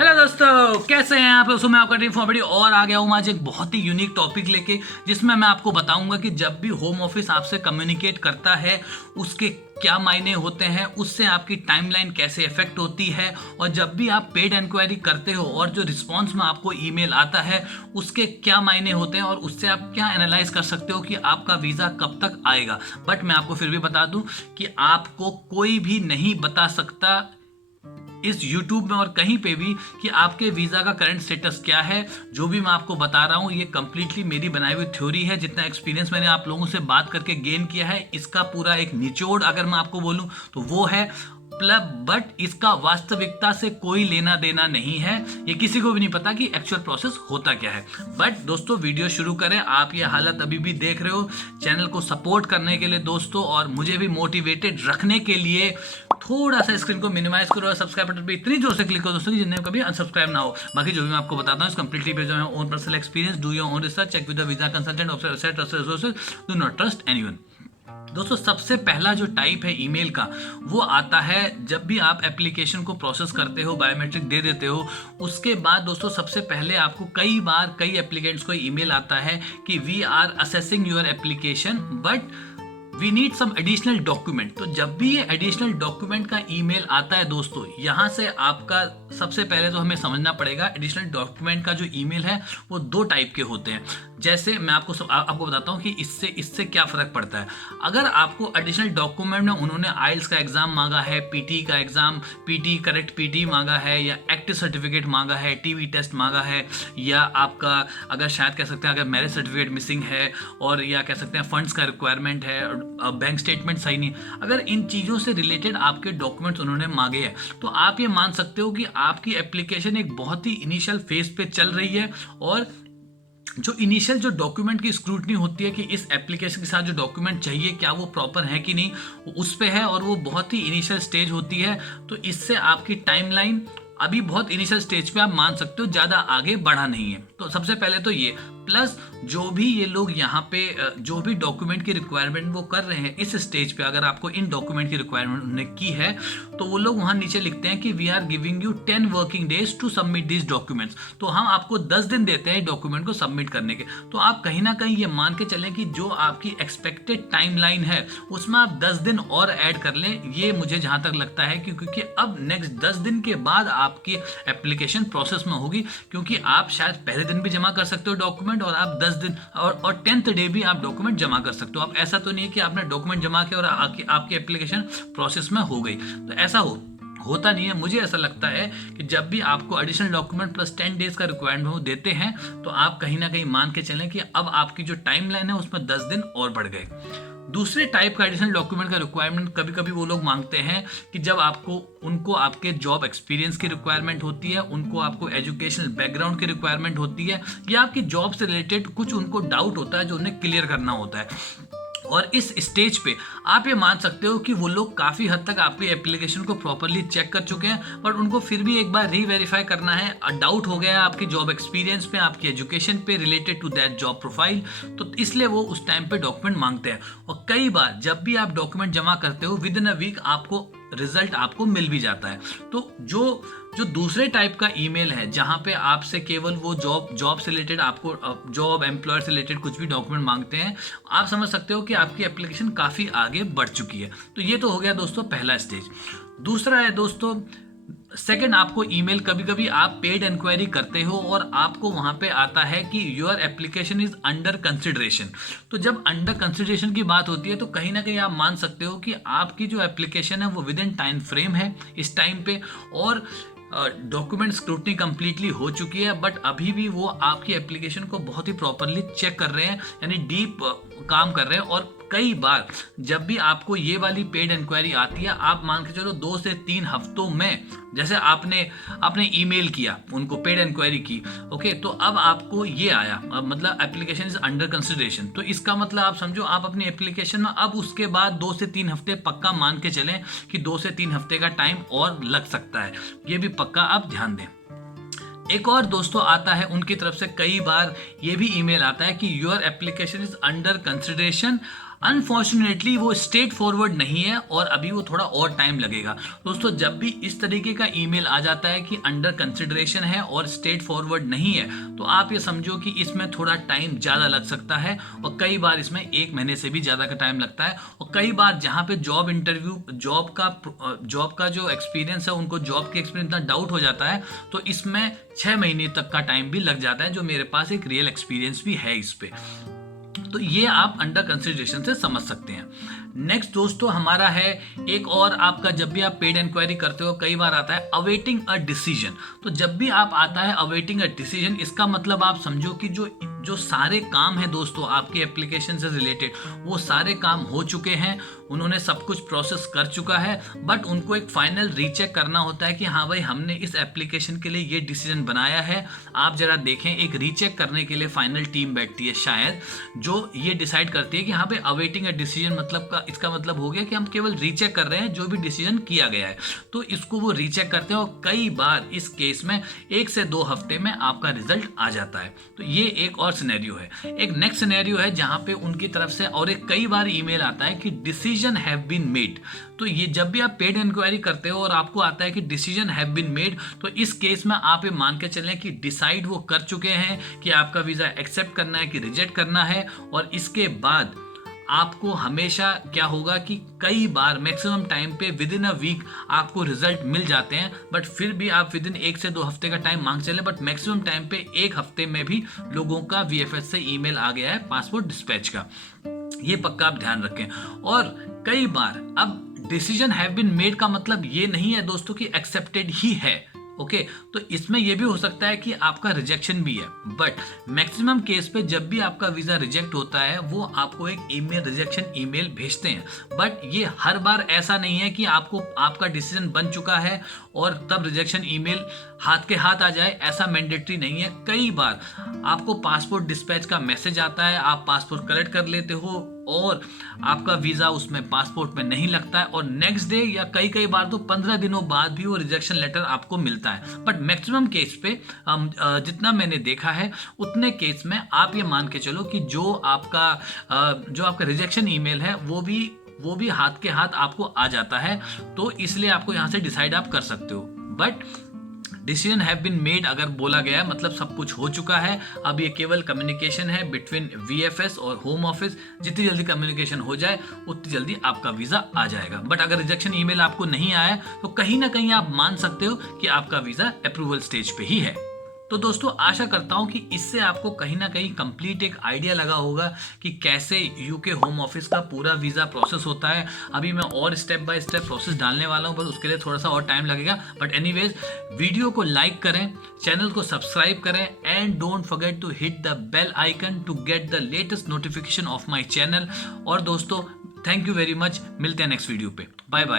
Hello दोस्तों, कैसे हैं आप लोग। मैं आपका टीम फॉर्मेडी और आ गया हूँ आज एक बहुत ही यूनिक टॉपिक लेके, जिसमें मैं आपको बताऊंगा कि जब भी होम ऑफिस आपसे कम्युनिकेट करता है उसके क्या मायने होते हैं, उससे आपकी टाइमलाइन कैसे इफेक्ट होती है, और जब भी आप पेड इंक्वायरी करते हो और जो रिस्पांस में आपको ईमेल आता है उसके क्या मायने होते हैं, और उससे आप क्या एनालाइज कर सकते हो कि आपका वीज़ा कब तक आएगा। बट मैं आपको फिर भी बता दूं कि आपको कोई भी नहीं बता सकता इस YouTube में और कहीं पे भी कि आपके वीज़ा का करंट स्टेटस क्या है। जो भी मैं आपको बता रहा हूँ ये कंप्लीटली मेरी बनाई हुई थ्योरी है। जितना एक्सपीरियंस मैंने आप लोगों से बात करके गेन किया है, इसका पूरा एक निचोड़ अगर मैं आपको बोलूँ तो वो है। बट इसका वास्तविकता से कोई लेना देना नहीं है। ये किसी को भी नहीं पता कि एक्चुअल प्रोसेस होता क्या है। बट दोस्तों, वीडियो शुरू करें। आप ये हालत अभी भी देख रहे हो चैनल को सपोर्ट करने के लिए दोस्तों, और मुझे भी मोटिवेटेड रखने के लिए थोड़ा सा स्क्रीन को मिनिमाइज करो और सब्सक्राइब बटन पे इतनी जोर से क्लिक करो दोस्तों कि जिन्हें कभी अनसब्सक्राइब ना हो। बाकी जो भी मैं आपको बताता हूँ completely based on own personal experience. Do your own research, check with the visa consultant of trusted resources, do not trust anyone. दोस्तों, सबसे पहला जो टाइप है ईमेल का वो आता है जब भी आप एप्लीकेशन को प्रोसेस करते हो, बायोमेट्रिक दे देते हो। उसके बाद दोस्तों सबसे पहले आपको कई एप्लीकेंट्स को ईमेल आता है कि we are assessing your application but we need some additional document. तो जब भी ये एडिशनल डॉक्यूमेंट का ईमेल आता है दोस्तों, यहाँ से आपका सबसे पहले तो हमें समझना पड़ेगा एडिशनल डॉक्यूमेंट का जो ईमेल है वो दो टाइप के होते हैं। जैसे मैं आपको बताता हूँ कि इससे क्या फ़र्क पड़ता है। अगर आपको एडिशनल डॉक्यूमेंट में उन्होंने आइल्स का एग्ज़ाम मांगा है, पीटी का एग्ज़ाम, करेक्ट पीटी मांगा है, या एक्टिव सर्टिफिकेट मांगा है, टीवी टेस्ट मांगा है, या आपका अगर शायद कह सकते हैं अगर मैरिज सर्टिफिकेट मिसिंग है, और या कह सकते हैं फंड्स का रिक्वायरमेंट है, बैंक स्टेटमेंट सही नहीं, अगर इन चीज़ों से रिलेटेड आपके डॉक्यूमेंट्स उन्होंने मांगे हैं तो आप ये मान सकते हो कि आपकी एप्लीकेशन एक बहुत ही इनिशियल फेज पे चल रही है। और जो इनिशियल जो डॉक्यूमेंट की स्क्रूटनी होती है कि इस एप्लीकेशन के साथ जो डॉक्यूमेंट चाहिए क्या वो प्रॉपर है कि नहीं, उस पे है, और वो बहुत ही इनिशियल स्टेज होती है। तो इससे आपकी टाइमलाइन अभी बहुत इनिशियल स्टेज पे आप मान सकते हो, ज़्यादा आगे बढ़ा नहीं है। तो सबसे पहले तो ये, प्लस जो भी ये लोग यहाँ पे जो भी डॉक्यूमेंट की रिक्वायरमेंट वो कर रहे हैं इस स्टेज पे, अगर आपको इन डॉक्यूमेंट की रिक्वायरमेंट उन्होंने की है तो वो लोग वहाँ नीचे लिखते हैं कि we are giving you 10 working days to submit this documents. तो हम आपको 10 दिन देते हैं डॉक्यूमेंट को सबमिट करने के। तो आप कहीं ना कहीं ये मान के चलें कि जो आपकी एक्सपेक्टेड टाइमलाइन है उसमें आप 10 दिन और ऐड कर लें। ये मुझे जहाँ तक लगता है क्योंकि अब नेक्स्ट 10 दिन के बाद आपकी एप्लीकेशन प्रोसेस में होगी, क्योंकि आप शायद पहले दिन भी जमा कर सकते हो डॉक्यूमेंट, और आप 10 दिन और 10th डे भी आप डॉक्यूमेंट जमा कर सकते हो। अब ऐसा तो नहीं है कि आपने डॉक्यूमेंट जमा किया और आपकी एप्लीकेशन प्रोसेस में हो गई, तो ऐसा होता नहीं है। मुझे ऐसा लगता है कि जब भी आपको एडिशनल डॉक्यूमेंट प्लस 10 डेज का रिक्वायरमेंट देते हैं तो आप कहीं ना कहीं मान के चलें कि अब आपकी जो टाइमलाइन है उसमें 10 दिन और बढ़ गए। दूसरे टाइप का एडिशनल डॉक्यूमेंट का रिक्वायरमेंट कभी कभी वो लोग मांगते हैं कि जब उनको आपके जॉब एक्सपीरियंस की रिक्वायरमेंट होती है, उनको आपको एजुकेशनल बैकग्राउंड की रिक्वायरमेंट होती है, या आपकी जॉब से रिलेटेड कुछ उनको डाउट होता है जो उन्हें क्लियर करना होता है। और इस स्टेज पे आप ये मान सकते हो कि वो लोग काफ़ी हद तक आपकी एप्लीकेशन को प्रॉपरली चेक कर चुके हैं, बट उनको फिर भी एक बार रीवेरीफाई करना है। डाउट हो गया है आपकी जॉब एक्सपीरियंस पे, आपकी एजुकेशन पे, related to that job profile, तो इसलिए वो उस टाइम पे डॉक्यूमेंट मांगते हैं। और कई बार जब भी आप डॉक्यूमेंट जमा करते हो विद इन अ वीक आपको रिजल्ट आपको मिल भी जाता है। तो जो दूसरे टाइप का ईमेल है जहां पे आपसे केवल वो जॉब से रिलेटेड, आपको जॉब एम्प्लॉयर से रिलेटेड कुछ भी डॉक्यूमेंट मांगते हैं, आप समझ सकते हो कि आपकी एप्लीकेशन काफ़ी आगे बढ़ चुकी है। तो ये तो हो गया दोस्तों पहला स्टेज। दूसरा है दोस्तों सेकंड, आपको ईमेल कभी कभी आप पेड इंक्वायरी करते हो और आपको वहां पे आता है कि your application is under consideration. तो जब अंडर कंसिडरेशन की बात होती है तो कहीं ना कहीं आप मान सकते हो कि आपकी जो एप्लीकेशन है वो विद इन टाइम फ्रेम है इस टाइम पे, और डॉक्यूमेंट स्क्रूटनी कंप्लीटली हो चुकी है, बट अभी भी वो आपकी एप्लीकेशन को बहुत ही प्रॉपरली चेक कर रहे हैं, यानी डीप काम कर रहे हैं। और कई बार जब भी आपको ये वाली पेड इंक्वायरी आती है, आप मान के चलो 2 से 3 हफ्तों में, जैसे आपने ईमेल किया उनको, पेड इंक्वायरी की, ओके, तो अब आपको ये आया, अब मतलब एप्लीकेशन इज अंडर कंसिडरेशन। तो इसका मतलब आप समझो आप अपनी एप्लीकेशन में अब उसके बाद 2 से 3 हफ्ते पक्का मान के चलें कि 2 से 3 हफ्ते का टाइम और लग सकता है। ये भी पक्का आप ध्यान दें। एक और दोस्तों आता है उनकी तरफ से कई बार ये भी ईमेल आता है कि your application is under consideration unfortunately वो स्ट्रेट फॉरवर्ड नहीं है और अभी वो थोड़ा और टाइम लगेगा। दोस्तों जब भी इस तरीके का ईमेल आ जाता है कि अंडर कंसिडरेशन है और स्ट्रेट फॉरवर्ड नहीं है, तो आप ये समझो कि इसमें थोड़ा टाइम ज़्यादा लग सकता है और कई बार इसमें 1 महीने से भी ज़्यादा का टाइम लगता है। और कई बार जहाँ पे जॉब इंटरव्यू जॉब का जो एक्सपीरियंस है, उनको जॉब के एक्सपीरियंस इतना डाउट हो जाता है, तो इसमें 6 महीने तक का टाइम भी लग जाता है, जो मेरे पास एक रियल एक्सपीरियंस भी है इस पे। तो ये आप अंडर कंसिडरेशन से समझ सकते हैं। नेक्स्ट दोस्तों हमारा है एक और, आपका जब भी आप पेड इंक्वायरी करते हो कई बार आता है अवेटिंग अ डिसीजन। तो जब भी आप आता है अवेटिंग अ डिसीजन, इसका मतलब आप समझो कि जो सारे काम है दोस्तों आपके एप्लीकेशन से रिलेटेड, वो सारे काम हो चुके हैं, उन्होंने सब कुछ प्रोसेस कर चुका है, बट उनको एक फाइनल रीचेक करना होता है कि हाँ भाई हमने इस एप्लीकेशन के लिए ये डिसीजन बनाया है, आप जरा देखें। एक रीचेक करने के लिए फाइनल टीम बैठती है शायद, जो ये डिसाइड करती है कि हाँ भाई अवेटिंग अ डिसीजन मतलब का इसका मतलब हो गया कि हम केवल रीचेक कर रहे हैं जो भी डिसीजन किया गया है, तो इसको वो रीचेक करते हैं और कई बार इस केस में 1 से 2 हफ्ते में आपका रिजल्ट आ जाता है। तो ये एक और सिनेरियो है। एक नेक्स्ट सिनेरियो है जहां पे उनकी तरफ से और एक कई बार ईमेल आता है कि डिसीजन हैव बीन मेड। तो ये जब भी आप पेड इंक्वायरी करते हो और आपको आता है कि डिसीजन हैव बीन मेड, तो इस केस में आप ये मान के चलें कि डिसाइड वो कर चुके हैं कि आपका वीजा एक्सेप्ट करना है कि रिजेक्ट करना है। और इसके बाद आपको हमेशा क्या होगा कि कई बार मैक्सिमम टाइम पे विद इन अ वीक आपको रिजल्ट मिल जाते हैं, बट फिर भी आप विद इन 1 से 2 हफ्ते का टाइम मांग चले, बट मैक्सिमम टाइम पे 1 हफ्ते में भी लोगों का वीएफएस से ईमेल आ गया है पासपोर्ट डिस्पैच का। ये पक्का आप ध्यान रखें। और कई बार अब डिसीजन हैव बीन मेड का मतलब ये नहीं है दोस्तों कि एक्सेप्टेड ही है, ओके। तो इसमें यह भी हो सकता है कि आपका रिजेक्शन भी है, बट मैक्सिमम केस पे जब भी आपका वीजा रिजेक्ट होता है वो आपको एक ईमेल रिजेक्शन ईमेल भेजते हैं। बट ये हर बार ऐसा नहीं है कि आपको आपका डिसीजन बन चुका है और तब रिजेक्शन ईमेल हाथ के हाथ आ जाए, ऐसा मैंडेटरी नहीं है। कई बार आपको पासपोर्ट डिस्पैच का मैसेज आता है, आप पासपोर्ट कलेक्ट कर लेते हो और आपका वीजा उसमें पासपोर्ट में नहीं लगता है और नेक्स्ट डे या कई बार तो 15 दिनों बाद भी वो रिजेक्शन लेटर आपको मिलता है। बट मैक्सिमम केस पे जितना मैंने देखा है उतने केस में आप ये मान के चलो कि जो आपका रिजेक्शन ईमेल है वो भी हाथ के हाथ आपको आ जाता है। तो इसलिए आपको यहाँ से डिसाइड आप कर सकते हो। But decision have been made अगर बोला गया है मतलब सब कुछ हो चुका है। अब ये केवल कम्युनिकेशन है बिटवीन वीएफएस और होम ऑफिस। जितनी जल्दी कम्युनिकेशन हो जाए उतनी जल्दी आपका वीजा आ जाएगा। बट अगर रिजेक्शन ईमेल आपको नहीं आया तो कहीं ना कहीं आप मान सकते हो कि आपका वीजा अप्रूवल स्टेज पे ही है। तो दोस्तों आशा करता हूं कि इससे आपको कहीं ना कहीं कंप्लीट एक आइडिया लगा होगा कि कैसे यूके होम ऑफिस का पूरा वीज़ा प्रोसेस होता है। अभी मैं और स्टेप बाय स्टेप प्रोसेस डालने वाला हूं, बस उसके लिए थोड़ा सा और टाइम लगेगा। बट एनीवेज वीडियो को लाइक करें, चैनल को सब्सक्राइब करें and don't forget to hit the bell icon to get the latest notification of my channel. और दोस्तों थैंक यू वेरी मच, मिलते हैं नेक्स्ट वीडियो पे। Bye bye.